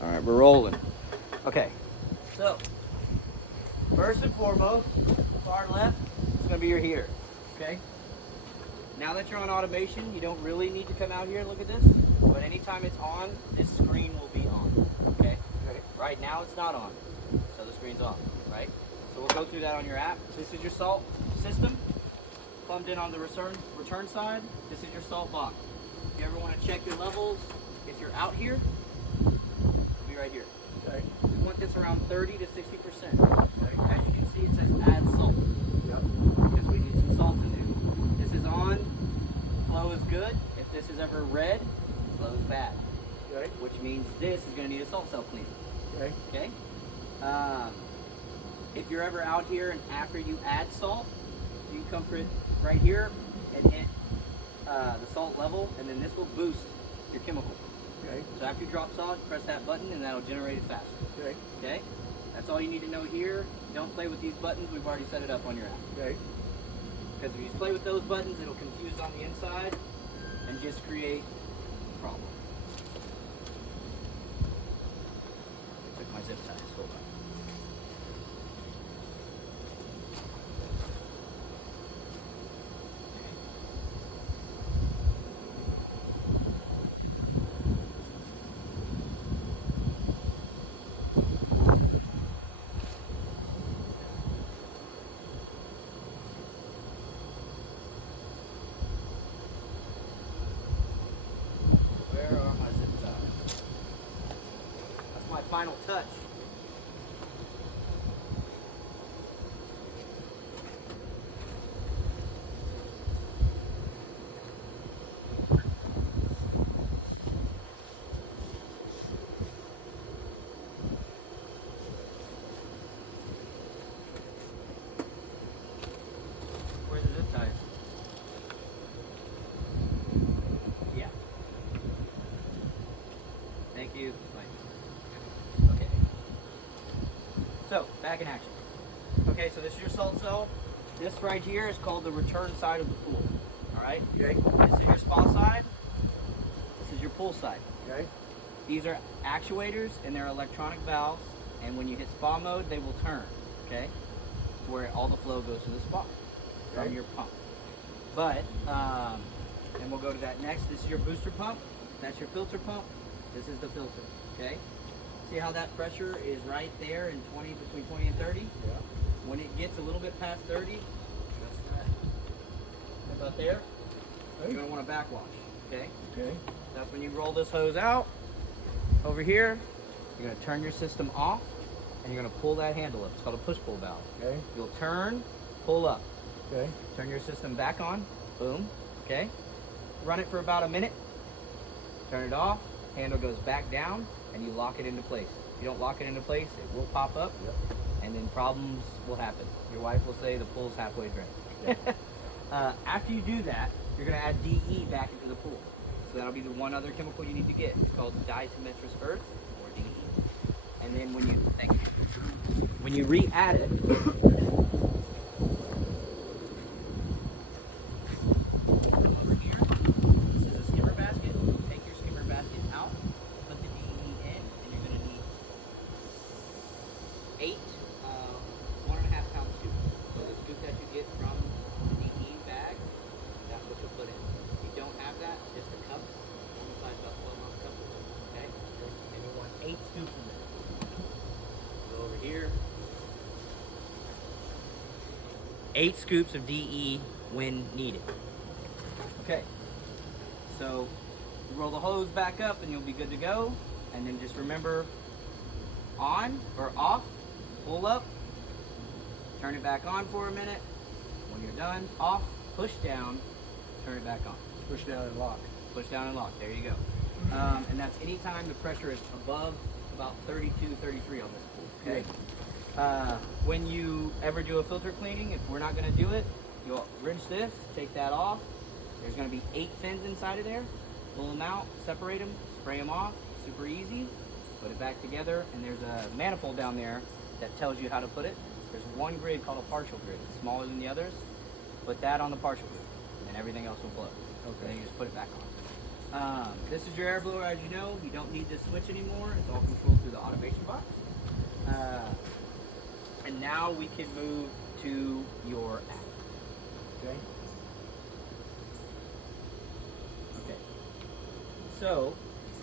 All right, we're rolling. Okay, so first and foremost, far left is going to be your heater. Okay. Now that you're on automation, you don't really need to come out here and look at this. But anytime it's on, this screen will be on. Okay. Right now it's not on, so the screen's off. Right. So we'll go through that on your app. This is your salt system. Plumbed in on the return side. This is your salt box. If you ever want to check your levels, if you're out here, it'll be right here. Okay. We want this around 30 to 60%. Okay. As you can see, it says add salt. Yep. Because we need some salt in there. This is on, flow is good. If this is ever red, flow is bad. Okay. Which means this is going to need a salt cell cleaner. Okay. Okay? If you're ever out here and after you add salt, you can come right here and hit the salt level, and then this will boost your chemical. Okay. So after you drop salt, press that button and that'll generate it faster. Okay. Okay? That's all you need to know here. Don't play with these buttons. We've already set it up on your app. Okay. Because if you play with those buttons, it'll confuse on the inside and just create a problem. I took my zip ties. Hold on. Where are my zip ties? That's my final touch. Where's the zip ties? Yeah. Thank you. Bye. Okay. So, back in action. Okay, so this is your salt cell. This right here is called the return side of the pool. Alright? Okay. This is your spa side. This is your pool side. Okay. These are actuators and they're electronic valves, and when you hit spa mode, they will turn, okay? Where all the flow goes to the spa from Okay. your pump. But, and we'll go to that next. This is your booster pump. That's your filter pump. This is the filter, okay? See how that pressure is right there in between 20 and 30? Yeah. When it gets a little bit past 30, just that. About there, you're gonna want to backwash, okay? Okay. That's when you roll this hose out. Over here, you're gonna turn your system off and you're gonna pull that handle up. It's called a push-pull valve. Okay. You'll turn, pull up. Okay. Turn your system back on, boom, okay? Run it for about a minute, turn it off, handle goes back down, and you lock it into place. If you don't lock it into place, it will pop up, Yep. and then problems will happen. Your wife will say the pool's halfway drained. After you do that, you're gonna add DE back into the pool. So that'll be the one other chemical you need to get. It's called diatomaceous earth, or DE. And then when you re-add it, come over here. This is a skimmer basket. Take your skimmer basket out, put the DE in, and you're gonna need 8 1.5 pound scoops. So the scoop that you get from the DE bag, that's what you'll put in. If you don't have that, just a cup, one size about 12-ounce cup, okay? And you want 8 scoops in there. Go over here. 8 scoops of DE when needed. Okay. So you roll the hose back up and you'll be good to go. And then just remember, on or off, pull up, turn it back on for a minute. When you're done, off, push down, turn it back on. Push down and lock. Push down and lock. There you go. And that's anytime the pressure is above about 32, 33 on this pool. Okay. When you ever do a filter cleaning, if we're not going to do it, you'll rinse this, take that off. There's going to be 8 fins inside of there. Pull them out, separate them, spray them off. Super easy. Put it back together, and there's a manifold down there that tells you how to put it. There's one grid called a partial grid. It's smaller than the others. Put that on the partial grid, and then everything else will flow. Okay. And then you just put it back on. This is your air blower, as you know. You don't need this switch anymore. It's all controlled through the automation box. And now we can move to your app. Okay. Okay. So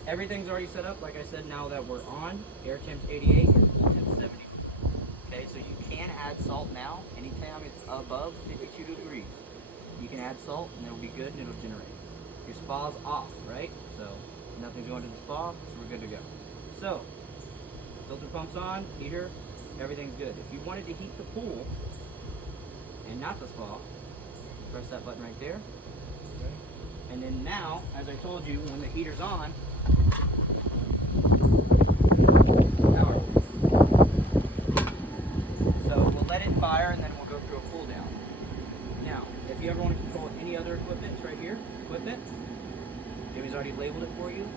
everything's already set up. Like I said, now that we're on, air temp's 88, cool temp's 74. Okay, so you can add salt now. Anytime it's above 52 degrees, you can add salt and it'll be good and it'll generate. Your spa's off, right? So nothing's going to the spa, so we're good to go. So filter pump's on, heater, everything's good. If you wanted to heat the pool and not the spa, press that button right there. Okay. And then now, as I told you, when the heater's on, power. So we'll let it fire and then we'll go through a cool down. Now, if you ever want to control any other equipment, it's right here. Equipment. Jimmy's already labeled it for you.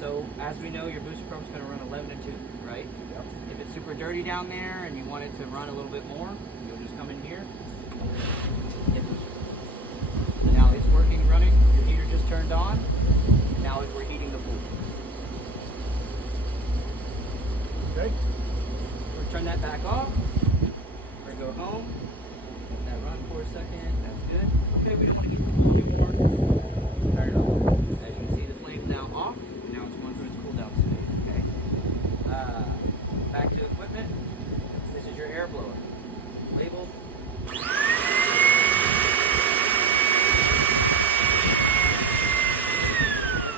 So as we know, your booster pump's going to run 11 and 2, right? Yep. If it's super dirty down there and you want it to run a little bit more, you'll just come in here. Hit booster. So now it's working, running. Your heater just turned on. Now we're heating the pool. Okay. We'll turn that back off. We're going to go home. Let that run for a second. That's good. Okay, we don't want to heat the pool anymore. Turn it off. As you can see, the flame's now off. And now it's going through its cool down stage. Okay. Back to equipment. This is your air blower. Labeled. If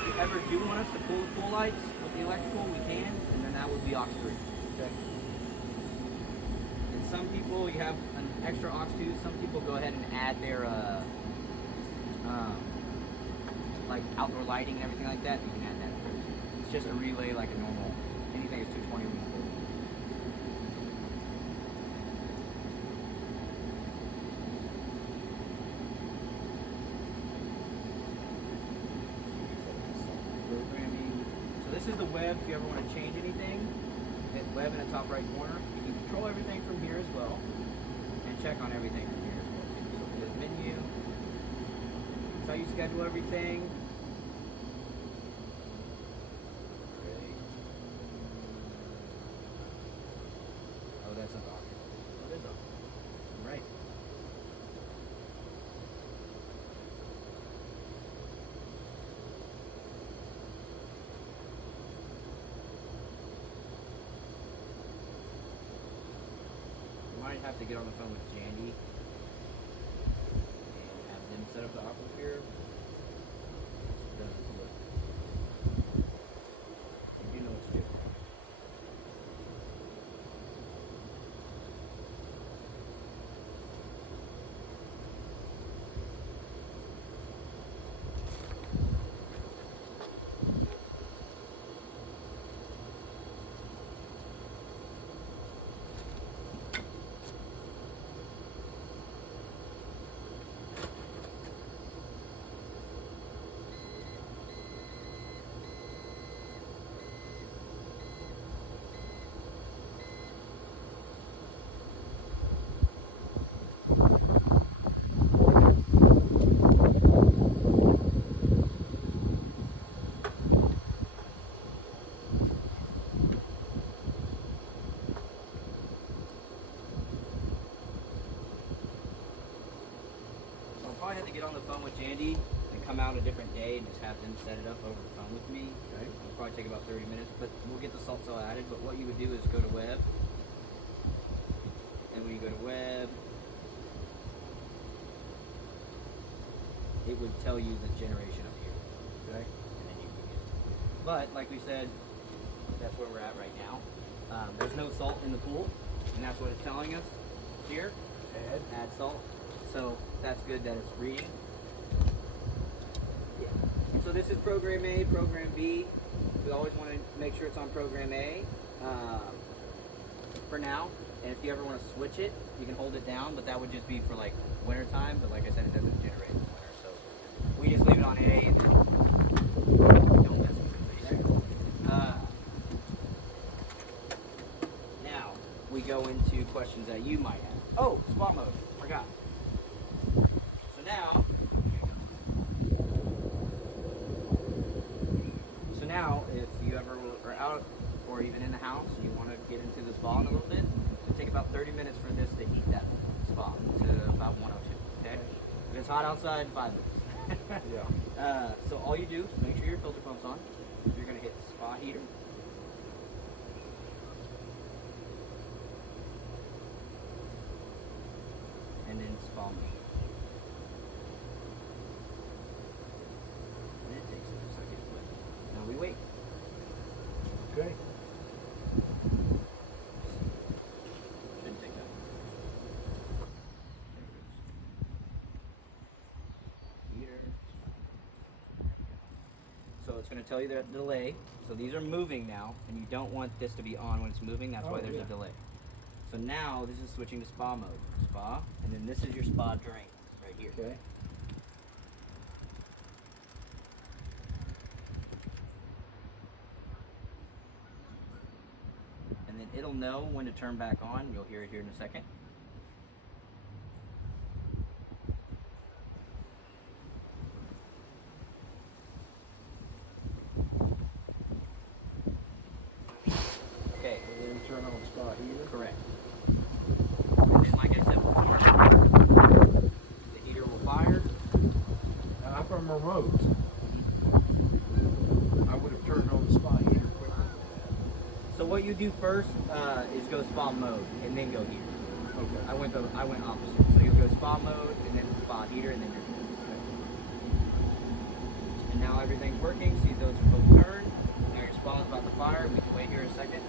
you ever do want us to pull the pool lights with the electrical, we can, and then that would be aux 3. Okay. And some people, you have an extra aux 2. Some people go ahead and add their like outdoor lighting and everything like that. You can add that first. It's just a relay like a normal. Anything is 220 we can pull. Programming. So this is the web. If you ever want to change anything, hit web in the top right corner. You can control everything from here as well, and check on everything from here as well too. So there's menu. That's how you schedule everything. Oh, that's not option. Oh, it is option. Right. You might have to get on the phone with Jandy and have them set up the aquifer. It doesn't look. You do know what to do. Probably have to get on the phone with Jandy and come out a different day and just have them set it up over the phone with me. Okay. It'll probably take about 30 minutes, but we'll get the salt cell added. But what you would do is go to web, and when you go to web, it would tell you the generation up here. Okay. And then you can get it. But like we said, that's where we're at right now. There's no salt in the pool, and that's what it's telling us here. Add salt. So that's good that it's reading. Yeah. And so this is program A, program B. We always want to make sure it's on program A for now. And if you ever want to switch it, you can hold it down, but that would just be for like winter time. But like I said, it doesn't generate in the winter. So we just leave it on A and then don't mess with it. Now we go into questions that you might have. Oh, spot mode. Forgot. So now, or even in the house, you want to get into the spa in a little bit, it'll take about 30 minutes for this to heat that spa to about 102. Okay? If it's hot outside, 5 minutes. Yeah. So all you do is make sure your filter pump's on. You're going to hit spa heater. And then spa mode. And it takes a second, but now we wait. Okay. Shouldn't take that. There it goes. Heater. So it's going to tell you the delay. So these are moving now, and you don't want this to be on when it's moving. That's why there's a delay. So now this is switching to spa mode. Spa, and then this is your spa drain right here. Okay. And then it'll know when to turn back on. You'll hear it here in a second. Okay. And then turn on spa heater. Correct. And then, like I said before, the heater will fire. Now, from remote, I would have turned on the spa heater quicker. So what you do first is go spa mode and then go heater. Okay. I went opposite. So you'll go spa mode and then spa heater and then you're good. And now everything's working. See those are both turned. Now your spa is about to fire. We can wait here a second.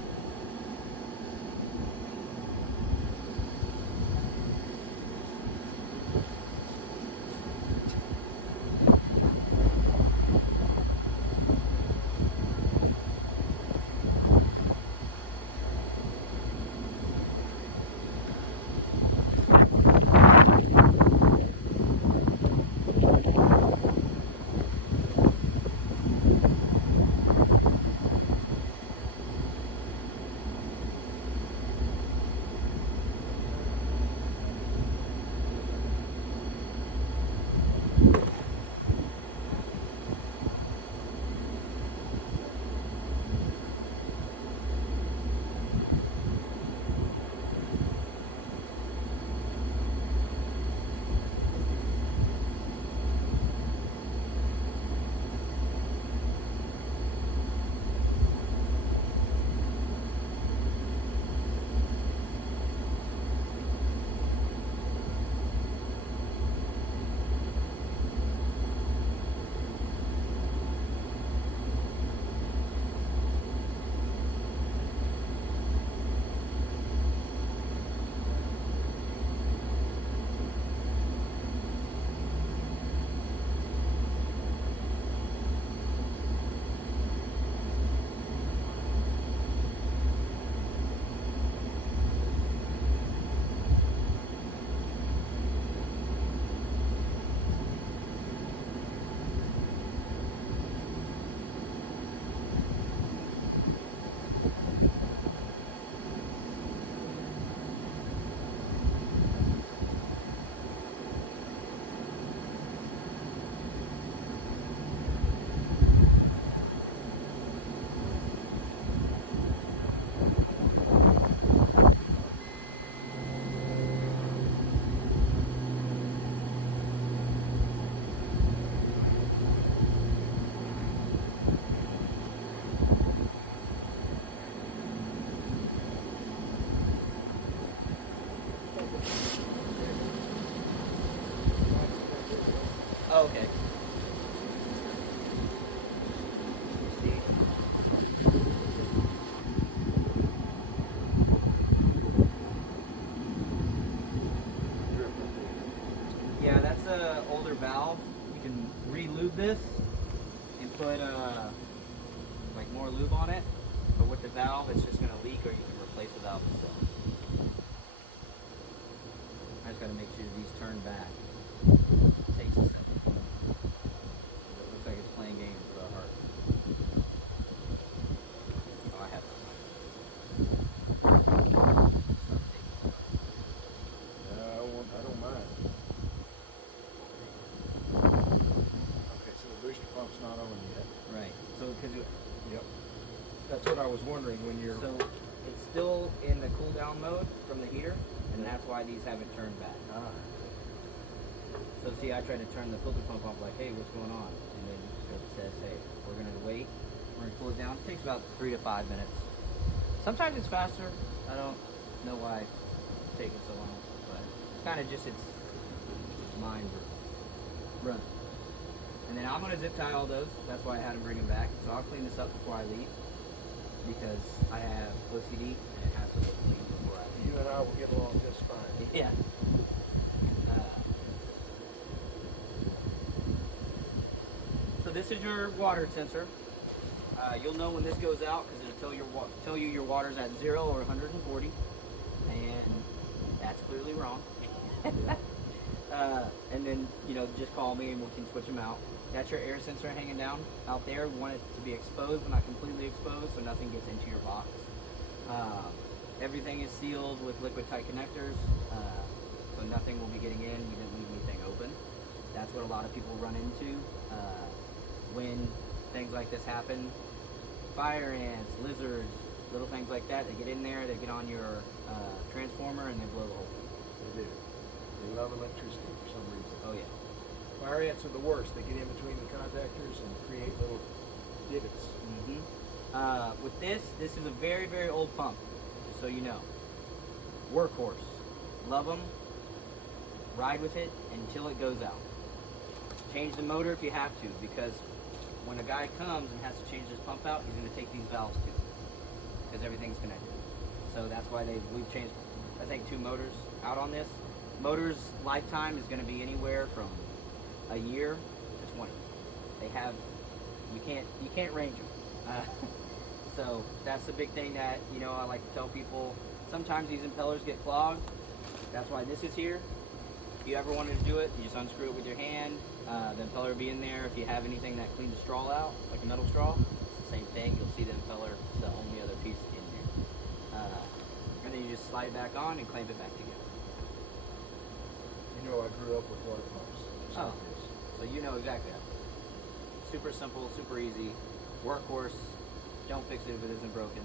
Oh, okay. Yeah, that's a older valve. You can re-lube this and put like more lube on it. But with the valve, it's just gonna leak, or you can replace the valve itself. I just gotta make sure these turn back. Takes a second. It looks like it's playing games with our heart. Oh, I have I don't mind. Okay, so the booster pump's not on yet. right. So, because Yep. That's what I was wondering when you're. So it's still in the cool down mode from the heater, and that's why these haven't turned back. Ah. So see, I tried to turn the filter pump off, like, hey, what's going on? And then it says, hey, we're gonna wait. We're gonna cool it down. It takes about 3 to 5 minutes. Sometimes it's faster. I don't know why it's taking so long, but kind of just its mind run. And then I'm gonna zip tie all those. That's why I had them bring them back. So I'll clean this up before I leave because I have OCD and it has to look clean before I leave. You and I will get along just fine. Yeah. So this is your water sensor. You'll know when this goes out because it'll tell you your water's at 0 or 140, and that's clearly wrong. And then just call me and we can switch them out. That's your air sensor hanging down out there. We want it to be exposed but not completely exposed so nothing gets into your box. Everything is sealed with liquid tight connectors, so nothing will be getting in. We didn't leave anything open. That's what a lot of people run into when things like this happen. Fire ants, lizards, little things like that, they get in there, they get on your transformer and they blow the whole thing. They do. They love electricity for some reason. Oh yeah. Fire ants are the worst. They get in between the contactors and create little divots. With this is a very, very old pump, just so you know. Workhorse. Love them. Ride with it until it goes out. Change the motor if you have to, because when a guy comes and has to change his pump out, he's going to take these valves too, because everything's connected. So that's why we've changed, I think, 2 motors out on this. Motor's lifetime is going to be anywhere from a year to 20. They have, you can't range them. So that's the big thing that I like to tell people. Sometimes these impellers get clogged. That's why this is here. If you ever wanted to do it, you just unscrew it with your hand. The impeller will be in there. If you have anything that cleans the straw out, like a metal straw, it's the same thing. You'll see the impeller. It's the only other piece in there. And then you just slide it back on and clamp it back together. I grew up with water pumps. just Oh. like this. So you know exactly how. Super simple, super easy. Workhorse. Don't fix it if it isn't broken.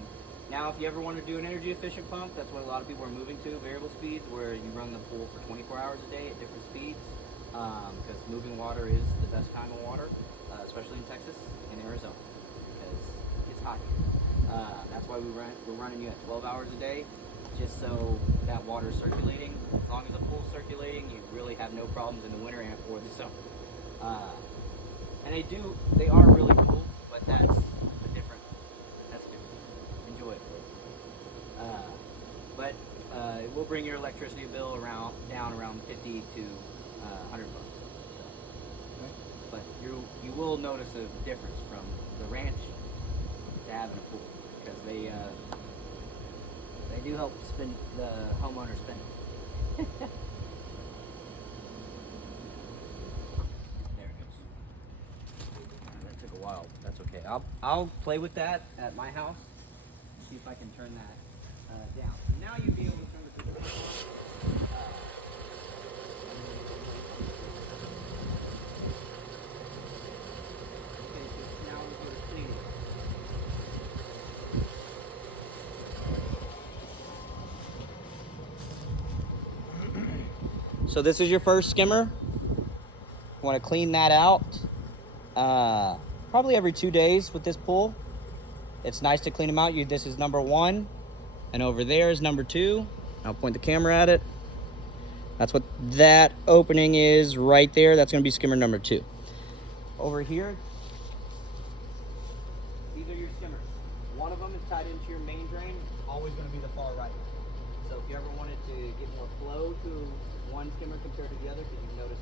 Now, if you ever want to do an energy efficient pump, that's what a lot of people are moving to, variable speeds, where you run the pool for 24 hours a day at different speeds. Because moving water is the best kind of water, especially in Texas and Arizona, because it's hot here. That's why we're running you at 12 hours a day, just so that water's circulating. As long as the pool's circulating, you really have no problems in the winter and or the summer. And they are really cool, but that's different. Enjoy it. But it will bring your electricity bill down around 50 to 100 bucks. So, but you will notice a difference from the ranch to having a pool, because they do help spend the homeowner spending. There it goes. That took a while. That's okay. I'll play with that at my house. See if I can turn that down. Now you'd be able to turn the video on. Okay, so now we'll go to cleaning. So this is your first skimmer. You want to clean that out probably every 2 days with this pool. It's nice to clean them out. This is number 1, and over there is number 2. I'll point the camera at it. That's what that opening is right there. That's going to be skimmer number 2. Over here, these are your skimmers. One of them is tied into your main drain. It's always going to be the far right. So if you ever wanted to get more flow to one skimmer compared to the other, because you've noticed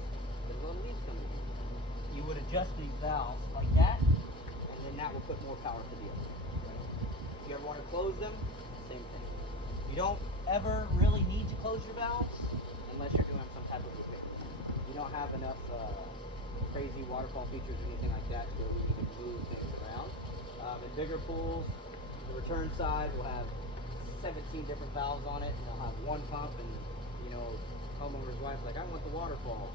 there's little leaves coming in, you would adjust these valves like that, and then that will put more power to the other. If you ever want to close them, same thing. You don't ever really need to close your valves unless you're doing some type of repair. You don't have enough crazy waterfall features or anything like that where we need to move things around. In bigger pools, the return side will have 17 different valves on it, and they'll have one pump, and homeowner's wife's like, I want the waterfall,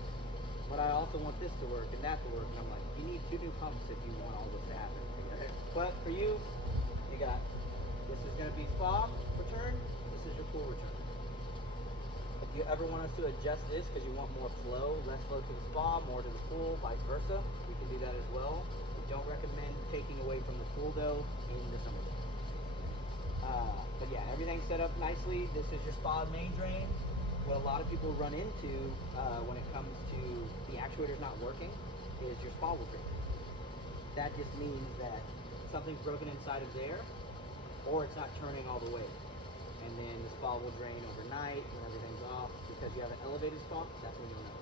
but I also want this to work and that to work, and I'm like, you need 2 new pumps if you want all this to happen. But for you, you got This is going to be spa return. This is your pool return. If you ever want us to adjust this because you want more flow, less flow to the spa, more to the pool, vice versa, we can do that as well. We don't recommend taking away from the pool though in the summer. But yeah, everything's set up nicely. This is your spa main drain. What a lot of people run into when it comes to the actuators not working is your spa will drain. That just means that something's broken inside of there, or it's not turning all the way. And then the spa will drain overnight when everything's off. Because you have an elevated spa, that's when you'll know.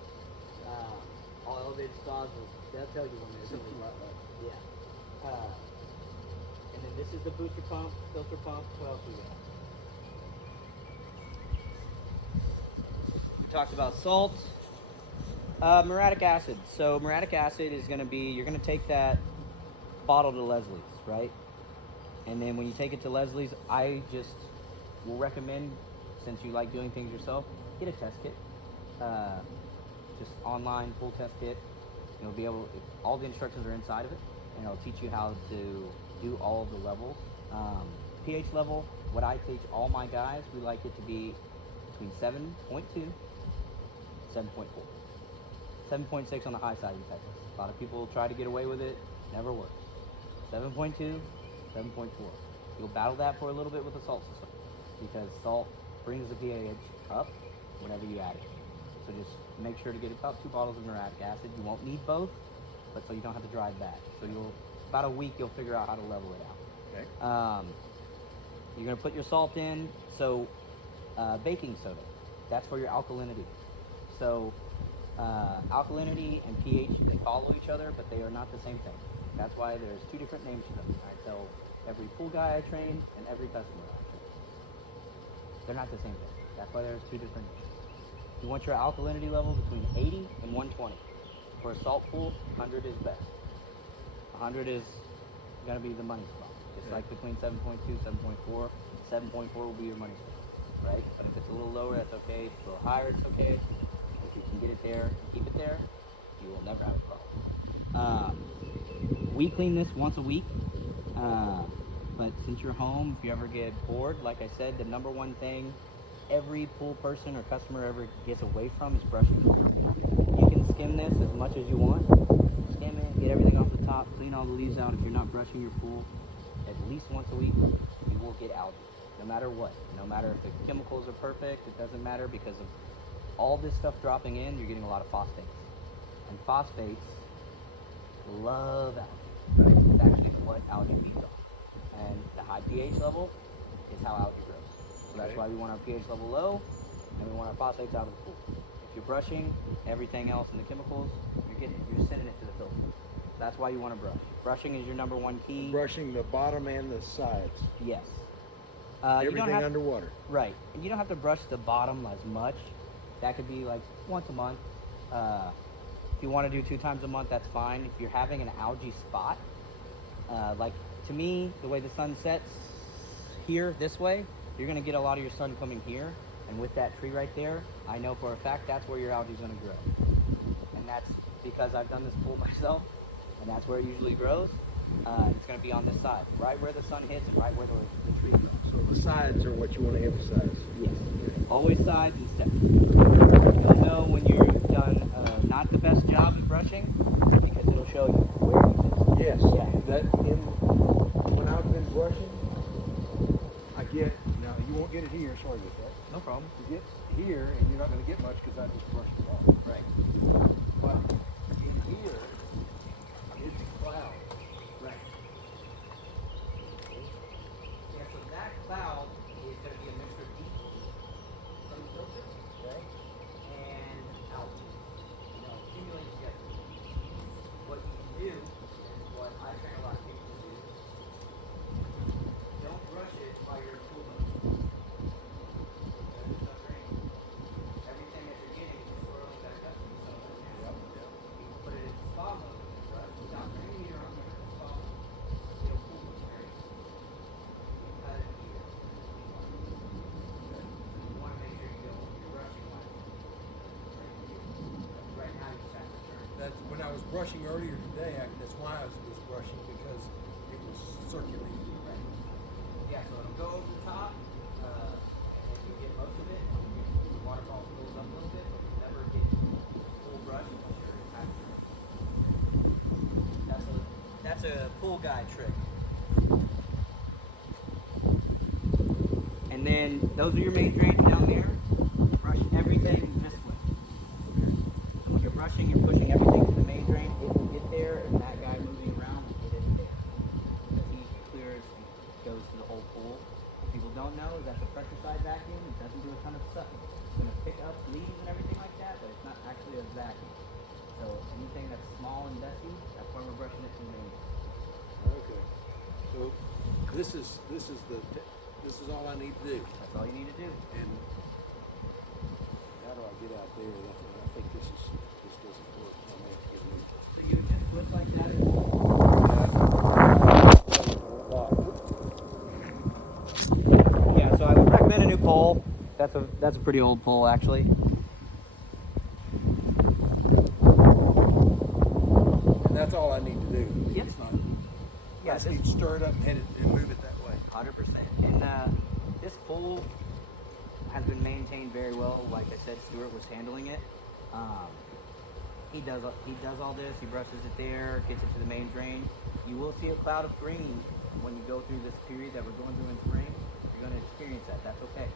All elevated spas, they'll tell you when there's something like that. Yeah. And then this is the booster pump, filter pump. What else we got? We talked about salt. Muriatic acid. So muriatic acid is going to be, you're going to take that bottle to Leslie's, right? And then when you take it to Leslie's, I just will recommend, since you like doing things yourself, get a test kit. Just online pool test kit. You'll be able, all the instructions are inside of it, and it'll teach you how to do all of the levels. pH level, what I teach all my guys, we like it to be between 7.2, 7.4. 7.6 on the high side of Texas. A lot of people try to get away with it, never works. 7.2, 7.4. You'll battle that for a little bit with the salt system, because salt brings the pH up whenever you add it. So just make sure to get about 2 bottles of muriatic acid. You won't need both, but so you don't have to drive back. So about a week, you'll figure out how to level it out. Okay. You're gonna put your salt in. So baking soda, that's for your alkalinity. So alkalinity and pH, they follow each other, but they are not the same thing. That's why there's 2 different names for them. I tell every pool guy I train and every customer I train. They're not the same thing. That's why there's 2 different names. You want your alkalinity level between 80 and 120. For a salt pool, 100 is best. 100 is going to be the money spot. Just like between 7.2, 7.4, 7.4 will be your money spot, right? But if it's a little lower, that's okay. If it's a little higher, it's okay. If you can get it there, keep it there, you will never have a problem. We clean this once a week, but since you're home, if you ever get bored, like I said, the number one thing every pool person or customer ever gets away from is brushing. You can skim this as much as you want. Skim it, get everything off the top, clean all the leaves out. If you're not brushing your pool at least once a week, you will get algae, no matter what. No matter if the chemicals are perfect, it doesn't matter, because of all this stuff dropping in, you're getting a lot of phosphates. And phosphates love algae. It's actually what algae feeds on. And the high pH level is how algae grows. So that's why we want our pH level low, and we want our phosphates out of the pool. If you're brushing everything else in the chemicals, you're sending it to the filter. That's why you want to brush. Brushing is your number one key. Brushing the bottom and the sides. Yes. Everything underwater. Right. And you don't have to brush the bottom as much. That could be like once a month. If you want to do 2 times a month, that's fine. If you're having an algae spot, like to me, the way the sun sets here this way, you're going to get a lot of your sun coming here. And with that tree right there, I know for a fact that's where your algae is going to grow. And that's because I've done this pool myself, and that's where it usually grows. It's going to be on this side, right where the sun hits and right where the tree grows. So the sides are what you want to emphasize. Yes. Always sides and steps. You'll know when you're done not the best job of brushing, because it'll show you where you missed. Yes. Yeah. When I've been brushing, I get, now you won't get it here, sorry about that. No problem. You get here, and you're not going to get much because I just brushed it off. Right. But in here is the cloud. Right. Yeah, so that cloud is going to be a mixture of deep from the filter, Okay. and algae. Accumulated together. What you can do, and what I train a lot of people to do, don't brush it while you're in pool mode. Because it's not draining. Everything that you're getting is swirling back up to the sun. You can put it in spa mode with the brush without draining your arm in spa mode. It'll pool with great. You can cut it here. You want to make sure you're brushing while right now you just have to turn. That's when I was brushing earlier today. That's why I was brushing, because it was circulating. Right. Yeah, so it'll go over the top, and you'll get most of it. The waterfall fills up a little bit, but you'll never get full brush unless you're actually. That's a pool guy trick. And then those are your main drains down there. Brush everything this way. So when you're brushing, you're pushing everything to the main drain. It will get there, and that guy moving around will get it there. Because he clears and goes to the whole pool. What people don't know is that the pressure side vacuum, it doesn't do a ton of sucking. It's going to pick up leaves and everything like that, but it's not actually a vacuum. So anything that's small and dusty, that's why we're brushing it to the main drain. Okay. So this is all I need to do. That's all you need to do. And how do I get out there? I think this doesn't work. I may have to get rid So you would just flip like that. Yeah, so I would recommend a new pole. That's a pretty old pole actually. And that's all I need to do. Yep. It's not. Yeah, I just need to stir it up and move it that way. 100%. And this pool has been maintained very well. Like I said, Stuart was handling it. He does all this. He brushes it there, gets it to the main drain. You will see a cloud of green when you go through this period that we're going through in spring. You're going to experience that. That's okay.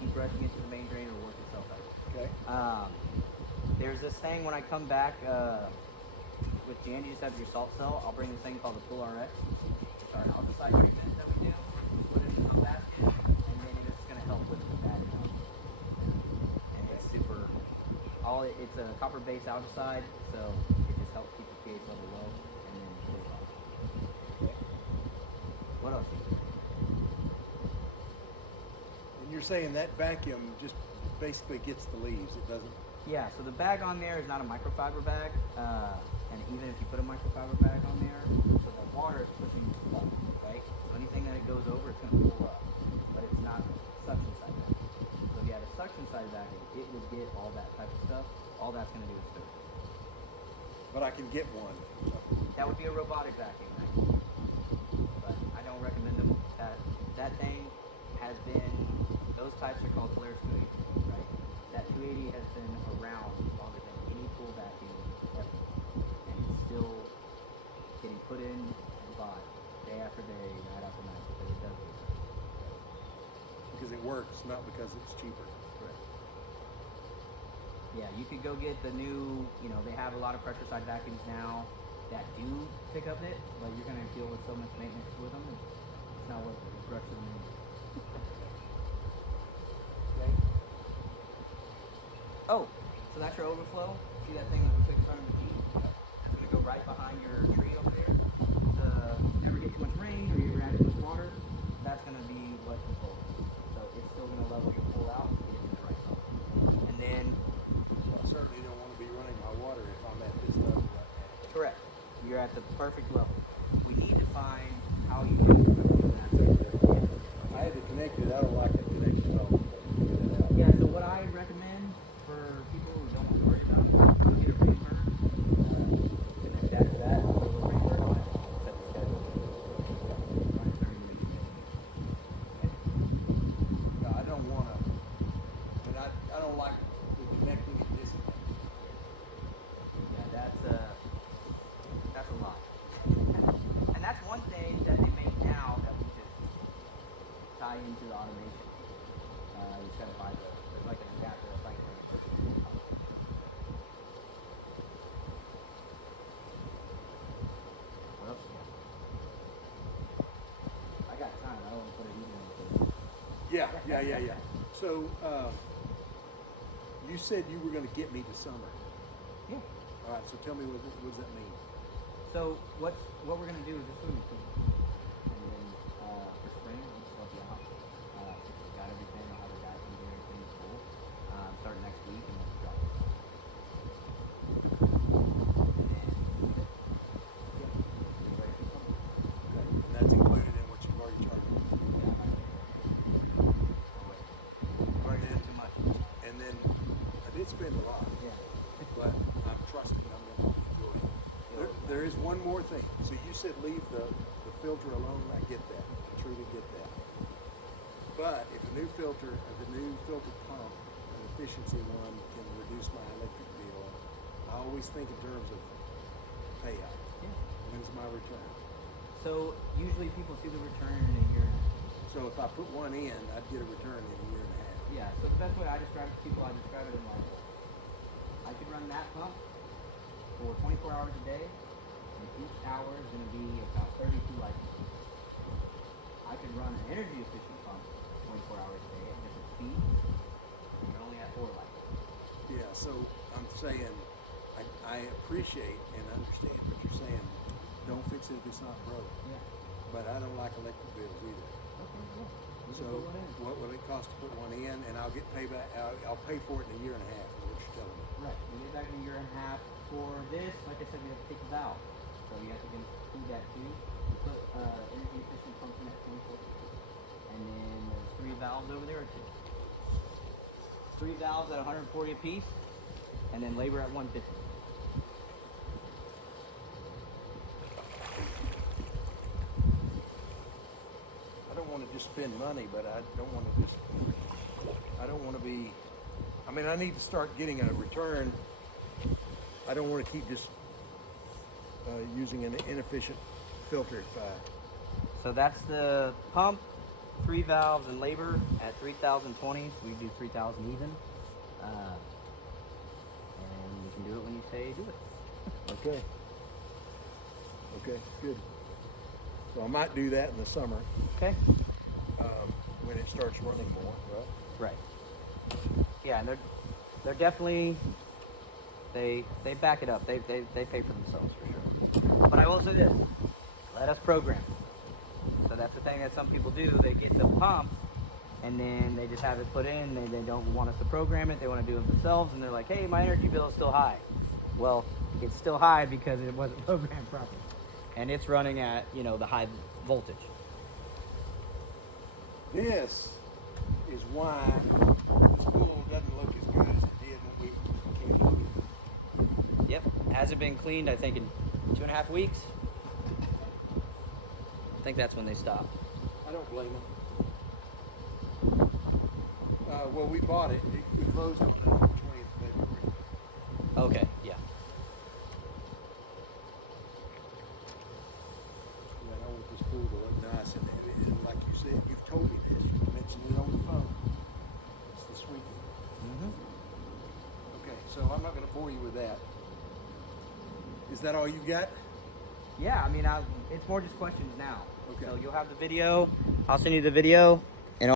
Keep brushing it to the main drain. It'll work itself out. Okay. There's this thing when I come back with Jan, you just have your salt cell. I'll bring this thing called the Pool RX. It's our algaecide treatment that we do. Put it in the basket, and then it's going to help with the bad now. And it's super. It's a copper-based algaecide, so it just helps keep the pH level low, and then put it off. Okay. What else? And you're saying that vacuum just basically gets the leaves. It doesn't. Yeah, so the bag on there is not a microfiber bag, and even if you put a microfiber bag on there, so the water is pushing up, right? So anything that it goes over, it's going to pull up, but it's not suction side vacuum. So if you had a suction side vacuum, it would get all that type of stuff. All that's going to do is stir. But I can get one. That would be a robotic vacuum, but I don't recommend them. That thing has been. Those types are called Polaris 280, right? That 280 has been around longer than any pool vacuum ever, and it's still getting put in and bought day after day, night after night, because it does it. Because it works, not because it's cheaper. Correct. Yeah, you could go get the new. They have a lot of pressure side vacuums now that do pick up it, but you're gonna deal with so much maintenance with them. It's not worth it. It's brush them in. Okay. Oh, so that's your overflow. See that thing that looks like it's starting to Jeep? It's gonna go right behind your tree over there. If you ever get too much rain or you ever add too much water, that's gonna be what controls it. So it's still gonna level your pool out and get it to the right level. And then, Well, I certainly don't want to be running my water if I'm at this level right now. correct, you're at the perfect level. We need to find how you get to that. I had to connect it. I don't like it connected at all. Yeah, so what I recommend for people who don't want to worry about it, go get a rain burner, connect that to that, put a little rain burner on it, set the schedule. Run it 30 minutes a day. No, I don't want to. I don't like the connecting and disconnecting. Yeah, that's a lot. And that's one thing that they make now that we just tie into the automation. You just gotta buy there's like an adapter that's like what else you got? I got time. I don't want to put it even in Yeah. So, you said you were going to get me to summer. Yeah. All right. So tell me what does that mean? So what we're gonna do is a swimming pool, and then for spring we'll just help you out. We got everything. I'll have a guy come do everything in the pool. Start next week, and we'll drop this. And then yeah, we're ready for summer. Okay. And that's included in what you've already charged me. Yeah, right there. Oh wait, we've already spent too much. And then I did spend a lot, Yeah. but I'm trusting I'm going to enjoy it. There is one more thing. So you said leave the filter alone. I get that. I truly get that. But if a new filter, if a new filter pump, an efficiency one, can reduce my electric bill, I always think in terms of payout. Yeah. When's my return? So usually people see the return in a year and a half. So if I put one in, I'd get a return in a year and a half. Yeah, so the best way I describe it to people, I describe it in like, I could run that pump for 24 hours a day, and each hour is going to be about 32 light years. I could run an energy efficient pump 24 hours a day at different speeds, and only at 4 light years. Yeah, so I'm saying, I appreciate and understand what you're saying. Don't fix it if it's not broke. Yeah. But I don't like electric bills either. Okay, cool. We can So put one in. what will it cost to put one in, and I'll get payback. I'll pay for it in a year and a half. Is what you're telling me. Right. We get back in a year and a half. For this, like I said, we have to take the valve. So you have to include that too. We put energy efficient pumps in at 24. And then there's 3 valves over there, or 2. 3 valves at 140 apiece, and then labor at 150. I don't want to just spend money, but I don't want to just. I don't want to be. I mean, I need to start getting a return. I don't want to keep just using an inefficient filter. So that's the pump, 3 valves, and labor at 3,020. So we do 3,000 even. And you can do it when you say do it. Okay. Okay, good. So I might do that in the summer Okay. when it starts running more, right? Right. Yeah, and they're definitely they back it up. They pay for themselves for sure. But I will say this: let us program. So that's the thing that some people do. They get the pump, and then they just have it put in. They don't want us to program it. They want to do it themselves, and they're like, "Hey, my energy bill is still high." Well, it's still high because it wasn't programmed properly, and it's running at the high voltage. This is why this pool doesn't look as good as it did when we came over. Yep, hasn't been cleaned. I think in 2.5 weeks. I think that's when they stopped. I don't blame them. Well, we bought it. We closed on the 20th of February. Okay, yeah. Yeah, I want this pool to look nice, and like you said, you've told me this. You mentioned it on the phone. It's the sweeping. Okay, so I'm not going to bore you with that. Is that all you got? Yeah, I mean, it's more just questions now. Okay. So you'll have the video. I'll send you the video,